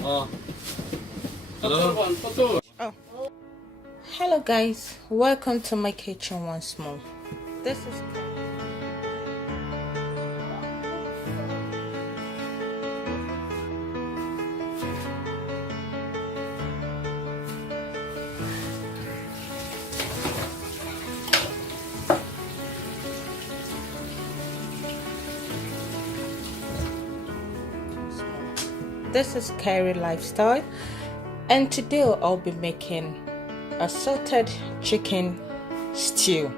Oh. Hello guys, welcome to my kitchen once more. This is Keri'sLife style, and today I'll be making assorted chicken stew.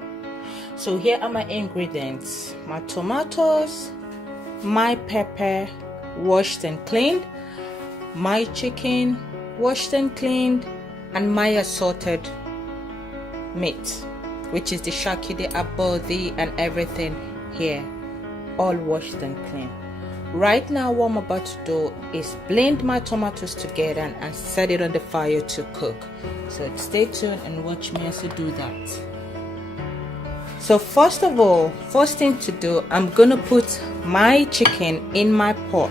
So here are my ingredients: my tomatoes, my pepper washed and cleaned, my chicken washed and cleaned, and my assorted meat, which is the shaki, the abodi, and everything here, all washed and cleaned. Right now what I'm about to do is blend my tomatoes together and set it on the fire to cook. So stay tuned and watch me as I do that. So first of all, first thing to do, I'm gonna put my chicken in my pot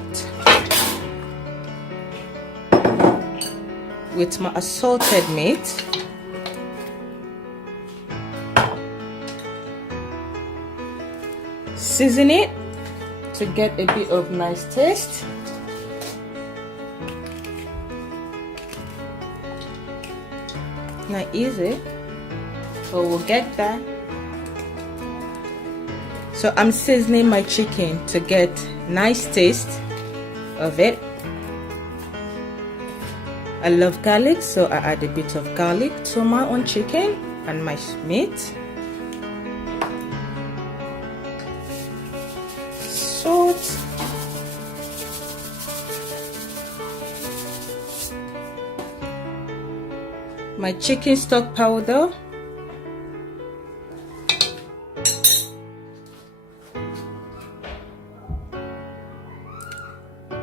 with my assorted meat. Season it to get a bit of nice taste. Not easy, but we'll get there. So I'm seasoning my chicken to get nice taste of it. I love garlic, so I add a bit of garlic to my own chicken and my meat. Salt, my chicken stock powder,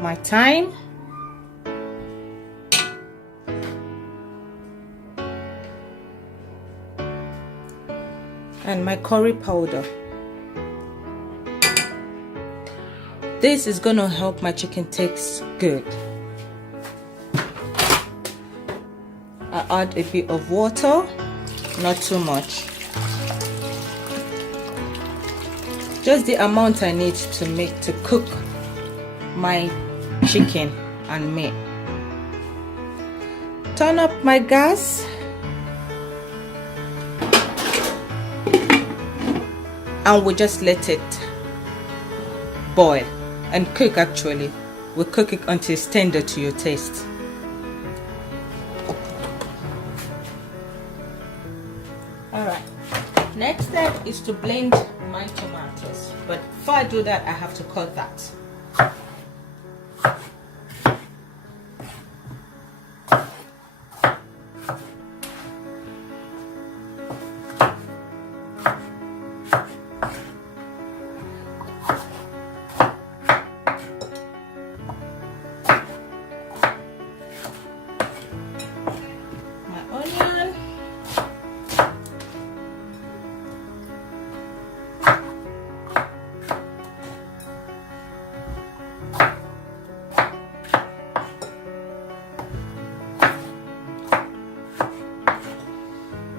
my thyme, and my curry powder. This is gonna help my chicken taste good. I add a bit of water, not too much, just the amount I need to cook my chicken and meat. Turn up my gas and we just let it boil and cook. Actually, we cook it until it's tender to your taste. Alright, next step is to blend my tomatoes, but before I do that I have to cut that.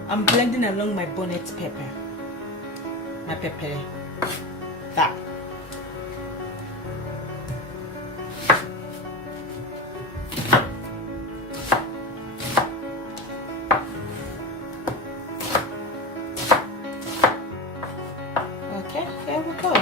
I'm blending along my bonnet pepper. My pepper. That. Okay, here we go.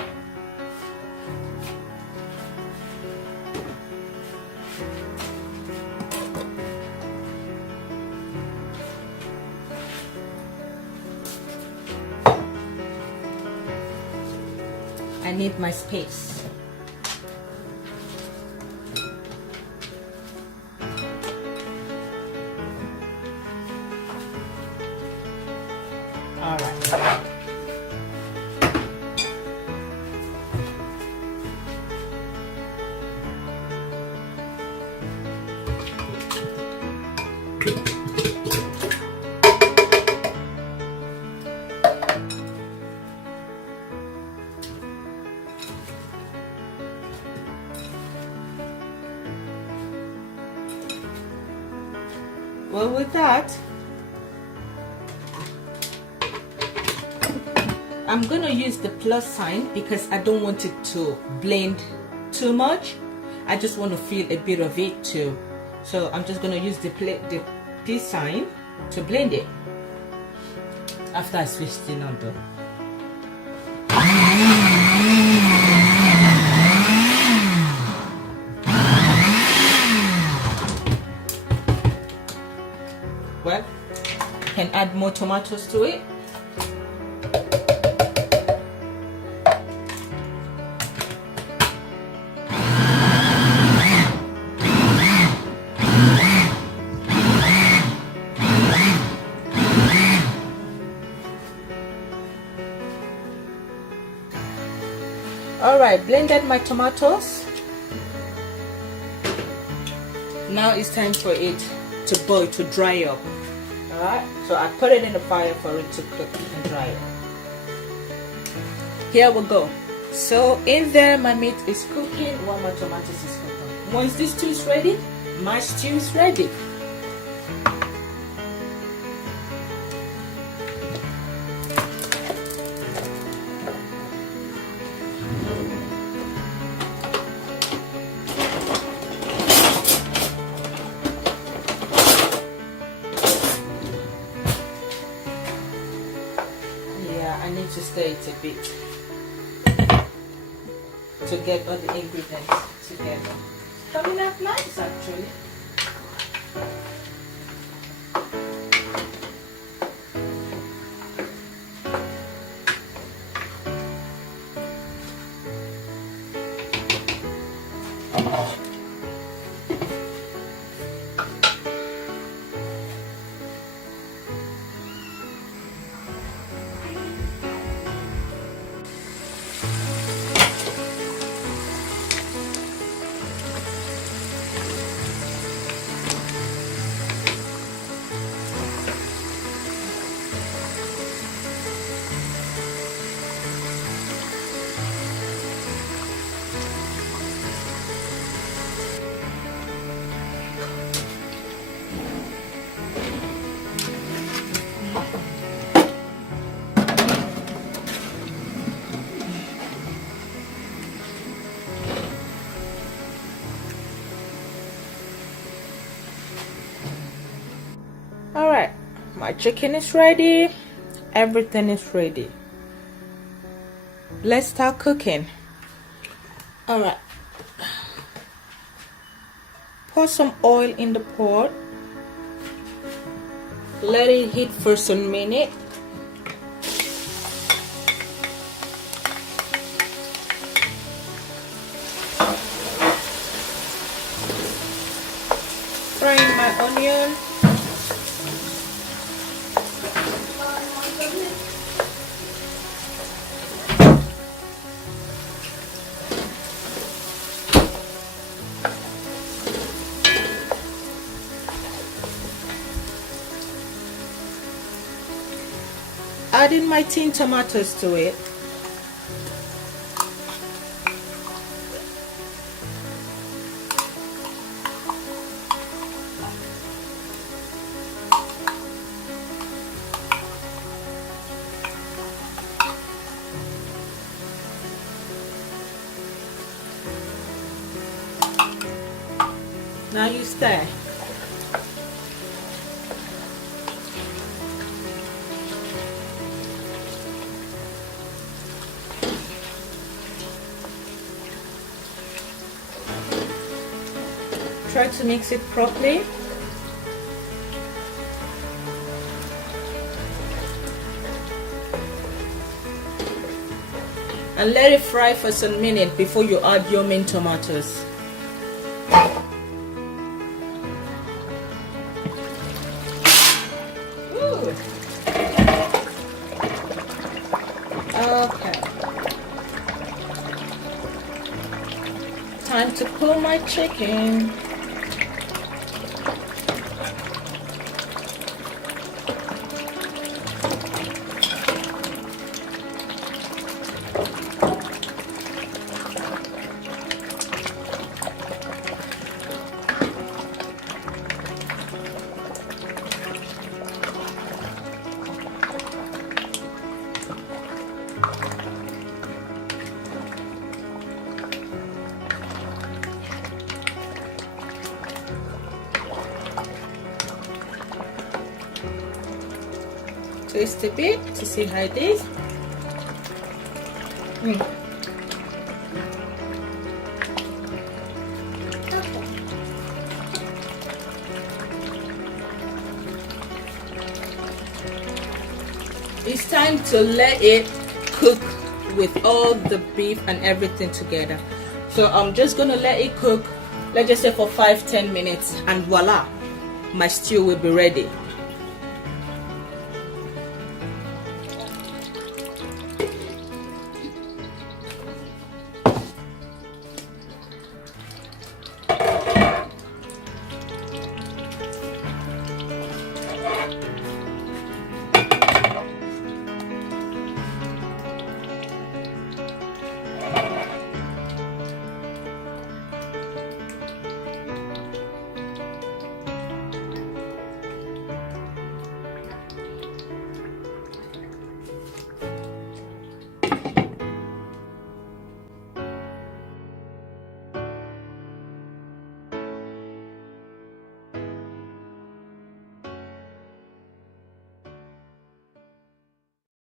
I need my space. All right. Well, with that, I'm gonna use the plus sign because I don't want it to blend too much. I just want to feel a bit of it too. So I'm just gonna use the this sign to blend it after I switched it on though. Well, you can add more tomatoes to it. Alright, blended my tomatoes. Now it's time for it to boil, to dry up. Alright, so I put it in the fire for it to cook and dry up. Here we go. So in there my meat is cooking while my tomatoes is cooking. Once this stew is ready, my stew is ready. I need to stir it a bit to get all the ingredients together. It's coming out nice actually. Alright, my chicken is ready. Everything is ready. Let's start cooking. Alright. Pour some oil in the pot. Let it heat for some minute. Frying my onion. Adding my tin tomatoes to it. Now you stir. Try to mix it properly. And let it fry for some minute before you add your main tomatoes. Ooh. Okay. Time to pull my chicken. taste a bit to see how it is. It's time to let it cook with all the beef and everything together. So I'm just gonna let it cook, let's just say for 5-10 minutes, and voila, my stew will be ready.